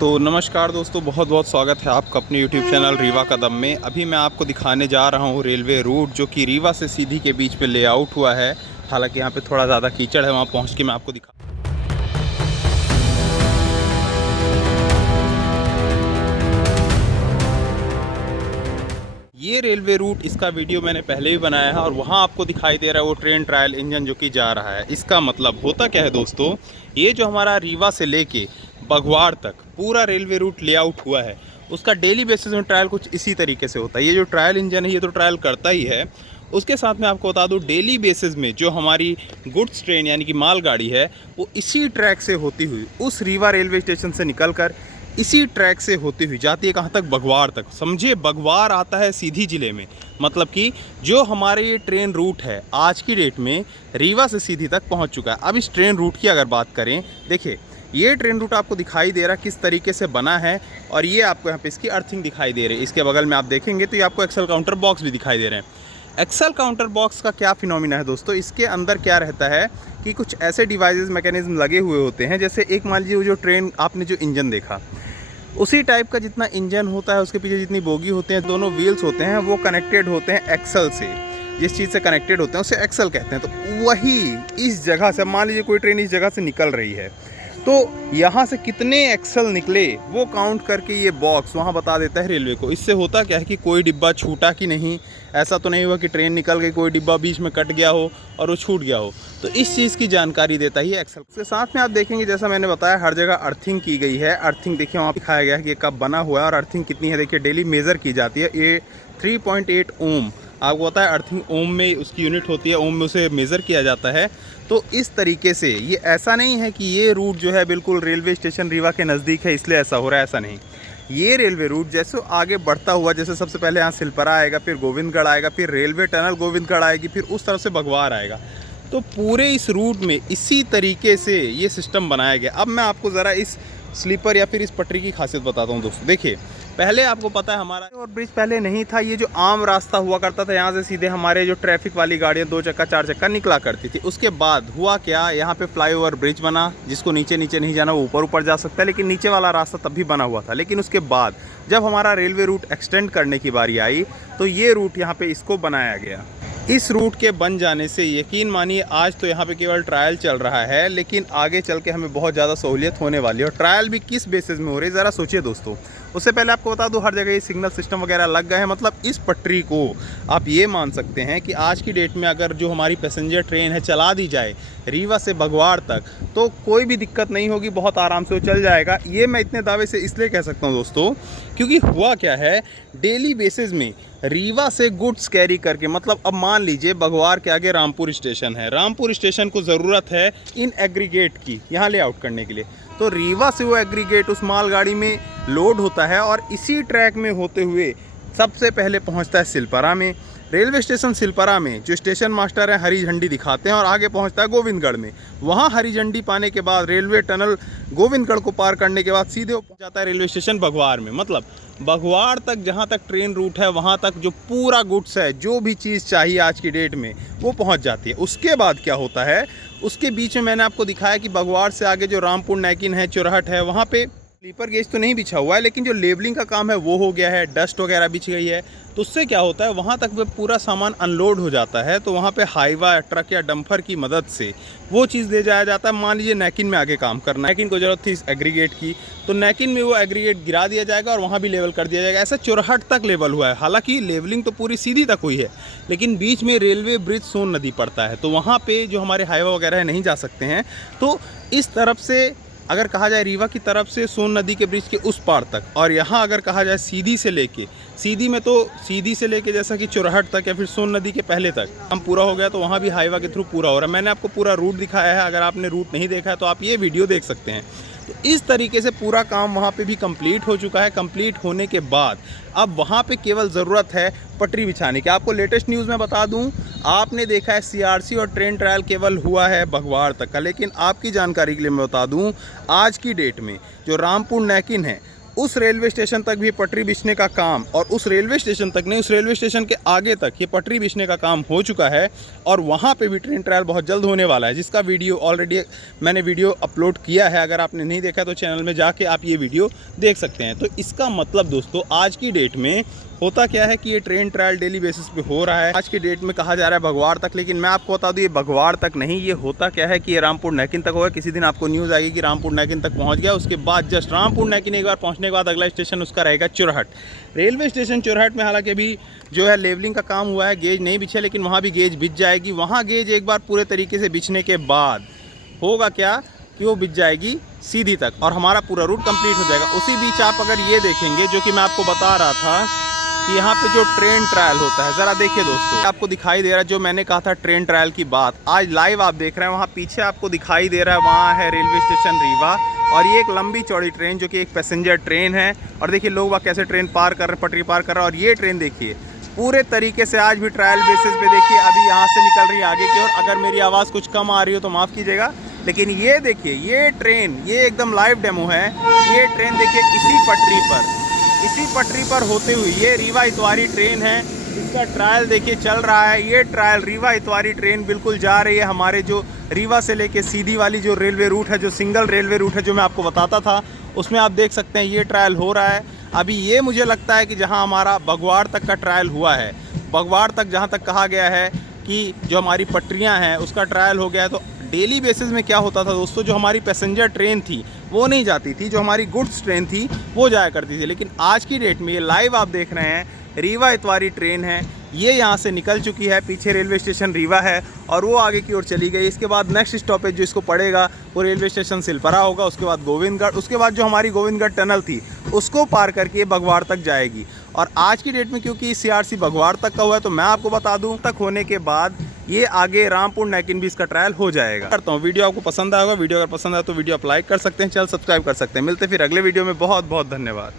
तो नमस्कार दोस्तों, बहुत बहुत स्वागत है आपका अपने YouTube चैनल रीवा कदम में। अभी मैं आपको दिखाने जा रहा हूँ रेलवे रूट जो कि रीवा से सीधी के बीच में लेआउट हुआ है। हालांकि यहाँ पे थोड़ा ज़्यादा कीचड़ है, वहाँ पहुँच के मैं आपको दिखा। ये रेलवे रूट, इसका वीडियो मैंने पहले भी बनाया है और वहाँ आपको दिखाई दे रहा है वो ट्रेन ट्रायल इंजन जो कि जा रहा है। इसका मतलब होता क्या है दोस्तों, ये जो हमारा रीवा से लेके बघवाड़ तक पूरा रेलवे रूट लेआउट हुआ है, उसका डेली बेसिस में ट्रायल कुछ इसी तरीके से होता है। ये जो ट्रायल इंजन है ये तो ट्रायल करता ही है, उसके साथ में आपको बता दूं डेली बेसिस में जो हमारी गुड्स ट्रेन यानी कि मालगाड़ी है वो इसी ट्रैक से होती हुई उस रीवा रेलवे स्टेशन से निकलकर इसी ट्रैक से होती हुई जाती है कहाँ तक, बघवाड़ तक। समझिए बघवाड़ आता है सीधी ज़िले में। मतलब कि जो हमारे ये ट्रेन रूट है आज की डेट में रीवा से सीधी तक पहुँच चुका है। अब इस ट्रेन रूट की अगर बात करें, देखिए ये ट्रेन रूट आपको दिखाई दे रहा है किस तरीके से बना है, और ये आपको यहाँ पे इसकी अर्थिंग दिखाई दे रही है। इसके बगल में आप देखेंगे तो ये आपको एक्सल काउंटर बॉक्स भी दिखाई दे रहे हैं। एक्सल काउंटर बॉक्स का क्या फिनोमिना है दोस्तों, इसके अंदर क्या रहता है कि कुछ ऐसे डिवाइसेस मैकेनिज्म लगे हुए होते हैं, जैसे एक मान लीजिए जो ट्रेन आपने जो इंजन देखा उसी टाइप का जितना इंजन होता है, उसके पीछे जितनी बोगी होते हैं, दोनों व्हील्स होते हैं, वो कनेक्टेड होते हैं एक्सल से। जिस चीज़ से कनेक्टेड होते हैं उसे एक्सल कहते हैं। तो वही इस जगह से, मान लीजिए कोई ट्रेन इस जगह से निकल रही है तो यहाँ से कितने एक्सल निकले वो काउंट करके ये बॉक्स वहाँ बता देता है रेलवे को। इससे होता क्या है कि कोई डिब्बा छूटा कि नहीं, ऐसा तो नहीं हुआ कि ट्रेन निकल गई, कोई डिब्बा बीच में कट गया हो और वो छूट गया हो। तो इस चीज़ की जानकारी देता ही एक्सल। इसके साथ में आप देखेंगे जैसा मैंने बताया हर जगह अर्थिंग की गई है। अर्थिंग देखिए वहाँ दिखाया गया है कि ये कब बना हुआ है और अर्थिंग कितनी है। देखिए डेली मेज़र की जाती है। ये 3.8 ओम आपको पता है, अर्थिंग ओम में उसकी यूनिट होती है, ओम में उसे मेज़र किया जाता है। तो इस तरीके से ये ऐसा नहीं है कि ये रूट जो है बिल्कुल रेलवे स्टेशन रीवा के नज़दीक है इसलिए ऐसा हो रहा है, ऐसा नहीं। ये रेलवे रूट जैसे आगे बढ़ता हुआ, जैसे सबसे पहले यहाँ सिलपरा आएगा, फिर गोविंदगढ़ आएगा, फिर रेलवे टनल गोविंदगढ़ आएगी, फिर उस तरफ से बघवाड़ आएगा। तो पूरे इस रूट में इसी तरीके से ये सिस्टम बनाया गया। अब मैं आपको ज़रा इस स्लीपर या फिर इस पटरी की खासियत बताता हूँ दोस्तों। देखिए पहले आपको पता है हमारा और ब्रिज पहले नहीं था, ये जो आम रास्ता हुआ करता था यहाँ से सीधे हमारे जो ट्रैफिक वाली गाड़ियाँ 2 चक्का 4 चक्का निकला करती थी। उसके बाद हुआ क्या, यहाँ पे फ्लाईओवर ब्रिज बना, जिसको नीचे नीचे नहीं जाना वो ऊपर ऊपर जा सकता है, लेकिन नीचे वाला रास्ता तब भी बना हुआ था। लेकिन उसके बाद जब हमारा रेलवे रूट एक्सटेंड करने की बारी आई तो ये रूट यहाँ पे इसको बनाया गया। इस रूट के बन जाने से यकीन मानिए आज तो यहाँ पे केवल ट्रायल चल रहा है, लेकिन आगे चल के हमें बहुत ज़्यादा सहूलियत होने वाली है। और ट्रायल भी किस बेसिस में हो रही है ज़रा सोचिए दोस्तों। उससे पहले आपको बता दूं हर जगह ये सिग्नल सिस्टम वगैरह लग गए हैं। मतलब इस पटरी को आप ये मान सकते हैं कि आज की डेट में अगर जो हमारी पैसेंजर ट्रेन है चला दी जाए रीवा से बघवाड़ तक तो कोई भी दिक्कत नहीं होगी, बहुत आराम से वो चल जाएगा। ये मैं इतने दावे से इसलिए कह सकता हूँ दोस्तों क्योंकि हुआ क्या है, डेली बेसिस में रीवा से गुड्स कैरी करके, मतलब अब मान लीजिए बघवाड़ के आगे रामपुर स्टेशन है, रामपुर स्टेशन को ज़रूरत है इन एग्रीगेट की यहाँ लेआउट करने के लिए। तो रीवा से वो एग्रीगेट उस मालगाड़ी में लोड होता है और इसी ट्रैक में होते हुए सबसे पहले पहुंचता है सिलपरा में। रेलवे स्टेशन सिलपरा में जो स्टेशन मास्टर है हरी झंडी दिखाते हैं और आगे पहुंचता है गोविंदगढ़ में। वहां हरी झंडी पाने के बाद रेलवे टनल गोविंदगढ़ को पार करने के बाद सीधे वो पहुंच जाता है रेलवे स्टेशन बघवाड़ में। मतलब बघवाड़ तक जहां तक ट्रेन रूट है वहां तक जो पूरा गुड्स है, जो भी चीज़ चाहिए आज की डेट में वो पहुंच जाती है। उसके बाद क्या होता है, उसके बीच में मैंने आपको दिखाया कि बघवाड़ से आगे जो रामपुर नैकिन है, चुरहट है, वहाँ पे स्लीपर गेज तो नहीं बिछा हुआ है, लेकिन जो लेबलिंग का काम है वो हो गया है, डस्ट वगैरह बिछ गई है। तो उससे क्या होता है, वहाँ तक पूरा सामान अनलोड हो जाता है। तो वहाँ पे हाईवा ट्रक या डंपर की मदद से वो चीज़ ले जाया जाता है। मान लीजिए नैकिन में आगे काम करना है, नैकिन को ज़रूरत थी इस एग्रीगेट की, तो नैकिन में वो एग्रीगेट गिरा दिया जाएगा और वहाँ भी लेवल कर दिया जाएगा। ऐसा चुरहट तक लेवल हुआ है। हालांकि लेवलिंग तो पूरी सीधी तक हुई है, लेकिन बीच में रेलवे ब्रिज सोन नदी पड़ता है, तो वहाँ पर जो हमारे हाईवा वगैरह है नहीं जा सकते हैं। तो इस तरफ से अगर कहा जाए रीवा की तरफ से सोन नदी के ब्रिज के उस पार तक, और यहाँ अगर कहा जाए सीधी से लेके, सीधी में तो सीधी से लेके जैसा कि चुरहट तक या फिर सोन नदी के पहले तक हम पूरा हो गया, तो वहाँ भी हाईवा के थ्रू पूरा हो रहा है। मैंने आपको पूरा रूट दिखाया है, अगर आपने रूट नहीं देखा है तो आप ये वीडियो देख सकते हैं। तो इस तरीके से पूरा काम वहाँ पे भी कंप्लीट हो चुका है। कंप्लीट होने के बाद अब वहाँ पे केवल ज़रूरत है पटरी बिछाने की। आपको लेटेस्ट न्यूज़ में बता दूँ, आपने देखा है सीआरसी और ट्रेन ट्रायल केवल हुआ है बघवाड़ तक का, लेकिन आपकी जानकारी के लिए मैं बता दूँ आज की डेट में जो रामपुर नैकिन है उस रेलवे स्टेशन तक भी पटरी बिछने का काम, और उस रेलवे स्टेशन तक नहीं, उस रेलवे स्टेशन के आगे तक ये पटरी बिछने का काम हो चुका है और वहाँ पे भी ट्रेन ट्रायल बहुत जल्द होने वाला है, जिसका वीडियो ऑलरेडी मैंने वीडियो अपलोड किया है। अगर आपने नहीं देखा तो चैनल में जाके आप ये वीडियो देख सकते हैं। तो इसका मतलब दोस्तों आज की डेट में होता क्या है कि ये ट्रेन ट्रायल डेली बेसिस पे हो रहा है। आज की डेट में कहा जा रहा है बघवाड़ तक, लेकिन मैं आपको बता दूं ये बघवाड़ तक नहीं, ये होता क्या है कि ये रामपुर नैकिन तक होगा। किसी दिन आपको न्यूज़ आएगी कि रामपुर नैकिन तक पहुंच गया, उसके बाद जस्ट रामपुर नैकिन एक बार पहुंचने के बाद अगला स्टेशन उसका रहेगा चुरहट। रेलवे स्टेशन चुरहट में हालांकि अभी जो है लेवलिंग का काम हुआ है, गेज नहीं बिछा, लेकिन वहाँ भी गेज बिछ जाएगी। वहाँ गेज एक बार पूरे तरीके से बिछने के बाद होगा क्या कि वो बिछ जाएगी सीधी तक और हमारा पूरा रूट कंप्लीट हो जाएगा। उसी बीच आप अगर ये देखेंगे, जो कि मैं आपको बता रहा था कि यहाँ पे जो ट्रेन ट्रायल होता है, ज़रा देखिए दोस्तों, आपको दिखाई दे रहा है जो मैंने कहा था ट्रेन ट्रायल की बात, आज लाइव आप देख रहे हैं। वहाँ पीछे आपको दिखाई दे रहा है, वहाँ है रेलवे स्टेशन रीवा, और ये एक लंबी चौड़ी ट्रेन जो कि एक पैसेंजर ट्रेन है। और देखिए लोग वहाँ कैसे ट्रेन पार कर रहे हैं, पटरी पार कर रहे हैं। और ये ट्रेन देखिए पूरे तरीके से आज भी ट्रायल बेसिस पे देखिए अभी यहाँ से निकल रही है आगे की ओर। अगर मेरी आवाज़ कुछ कम आ रही हो तो माफ़ कीजिएगा, लेकिन ये देखिए ये ट्रेन, ये एकदम लाइव डेमो है। ये ट्रेन देखिए इसी पटरी पर होते हुए ये रीवा इतवारी ट्रेन है, इसका ट्रायल देखिए चल रहा है। ये ट्रायल रीवा इतवारी ट्रेन बिल्कुल जा रही है हमारे जो रीवा से लेके सीधी वाली जो रेलवे रूट है, जो सिंगल रेलवे रूट है जो मैं आपको बताता था, उसमें आप देख सकते हैं ये ट्रायल हो रहा है। अभी ये मुझे लगता है कि जहां हमारा बघवाड़ तक का ट्रायल हुआ है, बघवाड़ तक जहां तक कहा गया है कि जो हमारी पटरियां हैं उसका ट्रायल हो गया है, तो डेली बेसिस में क्या होता था दोस्तों, जो हमारी पैसेंजर ट्रेन थी वो नहीं जाती थी, जो हमारी गुड्स ट्रेन थी वो जाया करती थी। लेकिन आज की डेट में ये लाइव आप देख रहे हैं रीवा इतवारी ट्रेन है, ये यहाँ से निकल चुकी है। पीछे रेलवे स्टेशन रीवा है और वो आगे की ओर चली गई। इसके बाद नेक्स्ट स्टॉपेज जो इसको पड़ेगा वो रेलवे स्टेशन सिलपरा होगा, उसके बाद गोविंदगढ़, उसके बाद जो हमारी गोविंदगढ़ टनल थी उसको पार करके ये बघवाड़ तक जाएगी। और आज की डेट में क्योंकि CRC बघवाड़ तक का हुआ है, तो मैं आपको बता दूं तक होने के बाद ये आगे रामपुर नैकिन भी इसका ट्रायल हो जाएगा। करता हूँ वीडियो आपको पसंद आएगा, वीडियो अगर पसंद आए तो वीडियो आप लाइक कर सकते हैं, चैनल सब्सक्राइब कर सकते हैं। मिलते फिर अगले वीडियो में, बहुत बहुत धन्यवाद।